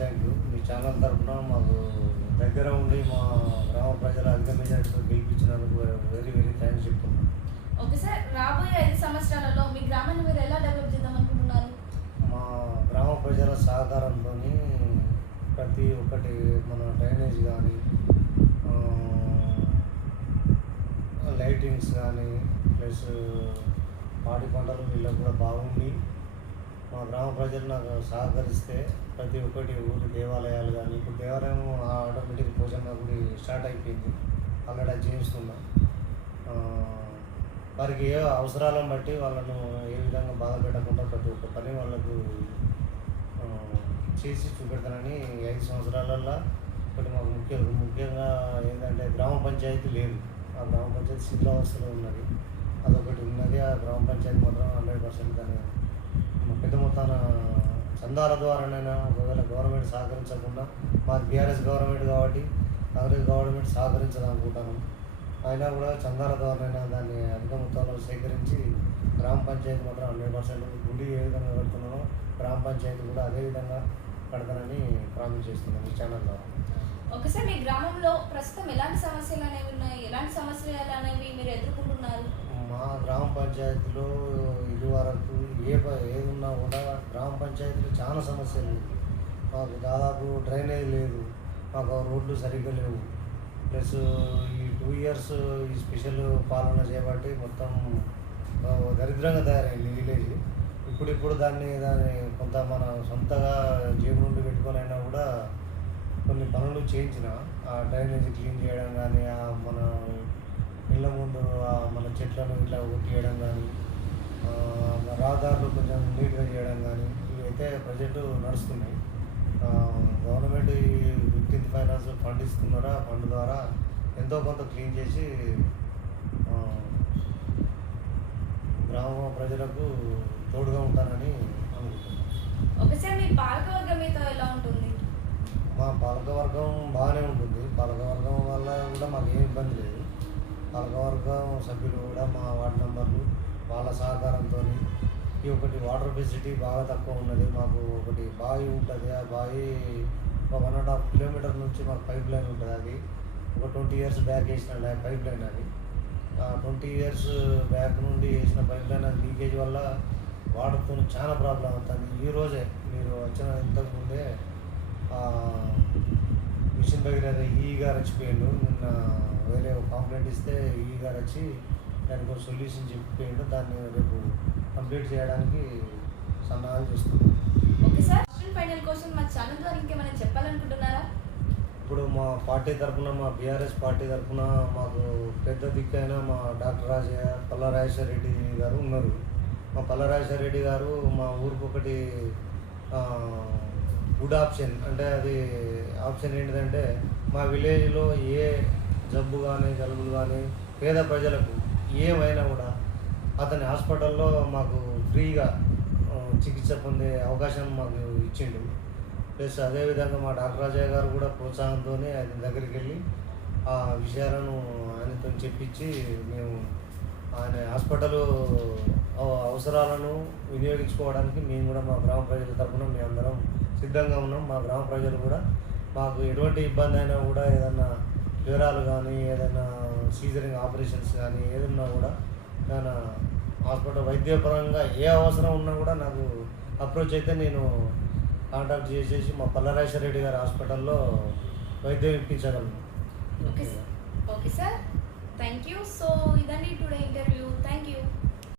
Thank you. Me channel తరఫున మాకు దగ్గర ఉండి మా గ్రామ ప్రజల అధిక మెజార్టీతో గెలిపించినందుకు వెరీ వెరీ థ్యాంక్స్ చెప్తున్నాను. ఓకే సార్, రాబోయే 5 సంవత్సరాలలో మీ గ్రామాన్ని మీరు ఎలా డెవలప్ చేద్దాం అనుకుంటున్నారు? మా గ్రామ ప్రజల సహకారంతో ప్రతి ఒక్కటి మన డ్రైనేజ్ కానీ లైటింగ్స్ కానీ ప్లస్ పాడి పంటలు వీళ్ళకి కూడా బాగుండి మా గ్రామ ప్రజలు నాకు సహకరిస్తే ప్రతి ఒక్కటి ఊరి దేవాలయాలు కానీ ఇప్పుడు దేవాలయం ఆటోమేటిక్ భోజన గుడి స్టార్ట్ అయిపోయింది, ఆల్రెడీ అది చేయిస్తున్నాం. వారికి ఏ అవసరాలను బట్టి వాళ్ళను ఏ విధంగా బాధ పెట్టకుండా ప్రతి ఒక్క పని వాళ్ళకు చేసి చూపెడతానని 5 సంవత్సరాలల్లో ఒకటి మాకు ముఖ్యంగా ఏంటంటే గ్రామ పంచాయతీ లేదు. ఆ గ్రామ పంచాయతీ శిథిలావస్థలో ఉన్నది, అదొకటి ఉన్నది. ఆ గ్రామ పంచాయతీ మాత్రం 100% దాన్ని పెద్ద మొత్తాన చందాల ద్వారానైనా ఒకవేళ గవర్నమెంట్ సహకరించకుండా మాది బీఆర్ఎస్ గవర్నమెంట్ కాబట్టి కాంగ్రెస్ గవర్నమెంట్ సహకరించాలనుకుంటాను. అయినా కూడా చందాల ద్వారానైనా దాన్ని అధిక మొత్తంలో సేకరించి గ్రామ పంచాయతీ మాత్రం 100% గుడి ఏ విధంగా కడుతున్నానో గ్రామ పంచాయతీ కూడా అదే విధంగా కడతానని ప్రామిస్ చేస్తున్నాను ఈ ఛానల్ ద్వారా. ఓకే సార్, మీ గ్రామంలో ప్రస్తుతం ఎలాంటి సమస్యలు అనేవి ఉన్నాయి, ఎలాంటి సమస్యలు అనేవి మీరు ఎదుర్కొంటున్నారు? మా గ్రామ పంచాయతీలో ఇదివరకు ఏది ఉన్నా కూడా గ్రామ పంచాయతీలో చాలా సమస్యలు. మాకు దాదాపు డ్రైనేజ్ లేదు, మాకు రోడ్లు సరిగ్గా లేవు. ప్లస్ ఈ 2 ఇయర్స్ ఈ స్పెషల్ పాలన చేపట్టి మొత్తం దరిద్రంగా తయారైంది విలేజ్. ఇప్పుడు దాన్ని కొంత మన సొంతగా జేబు నుండి పెట్టుకొని అయినా కూడా కొన్ని పనులు చేయించిన, ఆ డ్రైనేజ్ క్లీన్ చేయడం కానీ, మన ఇళ్ళ ముందు మన చెట్లను ఇట్లా కొట్టియడం కానీ, రహదారులు కొంచెం నీట్గా చేయడం కానీ ఇవైతే ప్రజెంట్ నడుస్తున్నాయి. గవర్నమెంట్ ఈ 15th ఫైనాన్స్ ఫండ్ ఇస్తున్నారా, ఫండ్ ద్వారా ఎంతో కొంత క్లీన్ చేసి గ్రామ ప్రజలకు తోడుగా ఉంటానని అనుకుంటున్నాను. ఓకే సార్, మీ పాలకవర్గం మీతో ఎలా ఉంటుంది? మా పాలకవర్గం బాగానే ఉంటుంది. పాలకవర్గం వల్ల కూడా మాకు ఏం ఇబ్బంది లేదు. పాలకవర్గం సభ్యులు కూడా మా వార్డు మెంబర్లు వాళ్ళ సహకారంతో ఈ ఒకటి వాటర్ ఫెసిలిటీ బాగా తక్కువ ఉన్నది. మాకు ఒకటి బావి ఉంటుంది, ఆ బావి ఒక 1.5 కిలోమీటర్ నుంచి మాకు పైప్ లైన్ ఉంటుంది. అది ఒక 20 ఇయర్స్ బ్యాక్ వేసిన పైప్ లైన్. అది 20 ఇయర్స్ బ్యాక్ నుండి వేసిన పైప్ లైన్ అది లీకేజ్ వల్ల వాటర్తో చాలా ప్రాబ్లం అవుతుంది. ఈరోజే మీరు వచ్చిన ఇంతకుముందే మిషన్ దగ్గర ఈ గారు వచ్చిపోయాడు. నిన్న వేరే కంప్లైంట్ ఇస్తే ఈ గారు వచ్చి దానికి ఒక సొల్యూషన్ చెప్పిపోయాడు. దాన్ని రేపు కంప్లీట్ చేయడానికి సన్నాహాలు చేస్తున్నాం. ఓకే సార్, ఫైనల్ కోసం మా ఛానల్ ద్వారా ఇంకేమైనా చెప్పాలనుకుంటున్నారా? ఇప్పుడు మా పార్టీ తరఫున, మా బీఆర్ఎస్ పార్టీ తరఫున మాకు పెద్ద దిక్కైన మా డాక్టర్ పల్లారాజేశ్వర రెడ్డి గారు ఉన్నారు. మా పల్లారాజేశ్వర రెడ్డి గారు మా ఊరికి ఒకటి గుడ్ ఆప్షన్. అంటే అది ఆప్షన్ ఏంటిదంటే మా విలేజ్లో ఏ జబ్బు కానీ జలుబులు కానీ పేద ప్రజలకు ఏమైనా కూడా అతని హాస్పిటల్లో మాకు ఫ్రీగా చికిత్స పొందే అవకాశం మాకు ఇచ్చిండు. ప్లస్ అదేవిధంగా మా డాక్టర్ రాజయ్య గారు కూడా ప్రోత్సాహంతో ఆయన దగ్గరికి వెళ్ళి ఆ విషయాలను ఆయనతో చెప్పించి మేము ఆయన హాస్పిటల్ అవసరాలను వినియోగించుకోవడానికి మేము కూడా మా గ్రామ ప్రజల తరఫున మేము అందరం సిద్ధంగా ఉన్నాం. మా గ్రామ ప్రజలు కూడా మాకు ఎటువంటి ఇబ్బంది అయినా కూడా ఏదైనా జ్వరాలు కానీ ఏదైనా సీజరింగ్ ఆపరేషన్స్ కానీ ఏదన్నా కూడా ఏదైనా హాస్పిటల్ వైద్యపరంగా ఏ అవసరం ఉన్నా కూడా నాకు అప్రోచ్ అయితే నేను కాంటాక్ట్ చేసేసి మా పల్లారాజేశ్వర రెడ్డి గారి హాస్పిటల్లో వైద్యం ఇప్పించగలను. Okay sir, thank you. So ఇదండి టుడే ఇంటర్వ్యూ. Thank you.